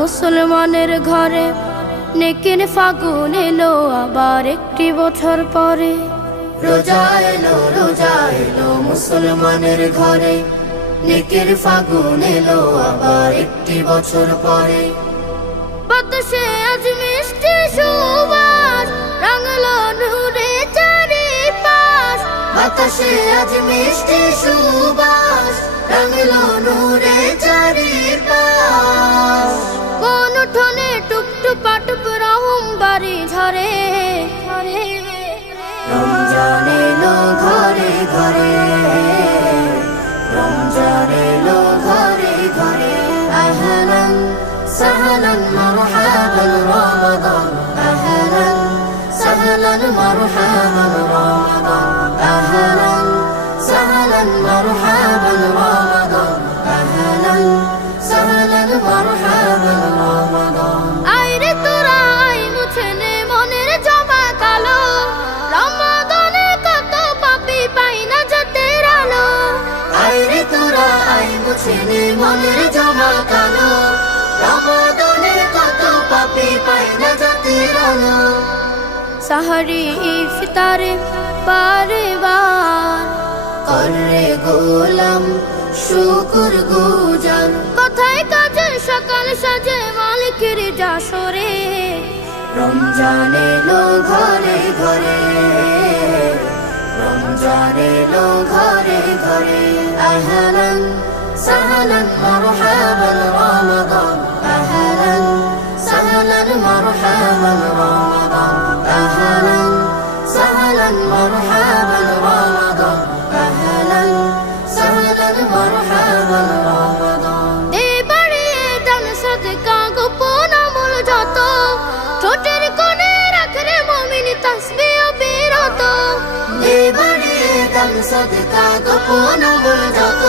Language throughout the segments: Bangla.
মুসলমানের ঘরে, নেকের ফাগুন এলো আবার একটি বছর পরে। রোজা এলো মুসলমানের ঘরে, নেকের ফাগুন এলো আবার একটি বছর পরে। বাতাসে আজ মিষ্টি সুবাস, রাঙলো নূরে চারিপাশ। বাতাসে আজ মিষ্টি সুবাস, রাঙলো নূরে চারিপাশ। কোন উঠোনে টুপটুপা টুপ রহম বাড়ি ঝরে। রমজান এলো ঘরে ঘরে, রমজান এলো ঘরে ঘরে। আহলান সাহলান মারহাবান রমাদান, আহলান সাহলান মারহাবান রমাদান, আহলান সাহলান মারহাবান রমাদান, আহলান সাহলান মারহাবান রমাদান। আইরে তোরা আই মুছে নে মনের জমা কালো, রমাদানে কত পাপী পাই না জাতের আলো। আইরে তোরা আই মুছে নে মনের জমা কালো, রমাদানের কত পাপী পায় না জাতের আলো। সাহারি ইফতারে বারে বার করে গোলাম শুকুর গুজার, কথায় কাজে সকাল সাজে মালিকের জাসরে। রমজান এলো ঘরে ঘরে, রমজান এলো ঘরে ঘরে। আহলান সাহলান মারহাবান রমাদান, আহলান সাহলান মারহাবান রমাদান, আহলান সাহলান মারহাবান রমাদান, আহলান সাহলান মারহাবান রমাদান। দে বাড়িয়ে দান সাদকা গোপন আমল যত, ঠোঁটের কোণে রাখরে মুমিন তাসবিহ বিরত। দে বাড়িয়ে দান সাদকা গোপন আমল যত,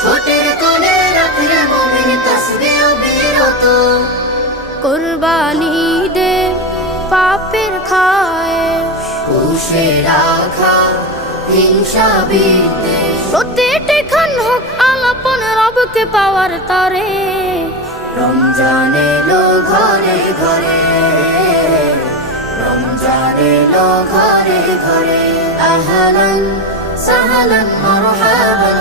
ঠোঁটের কোণে রাখরে মুমিন তাসবিহ বিরত। কুরবানি দে পাপের খায়েশ, পুষে রাখা হিংসা বিদ্বেষ, প্রতিটি ক্ষণ হোক আলাপন রবকে পাওয়ার তরে। রমজান এলো ঘরে ঘরে, রমজান এলো ঘরে ঘরে। আহলান সাহলান মারহাবান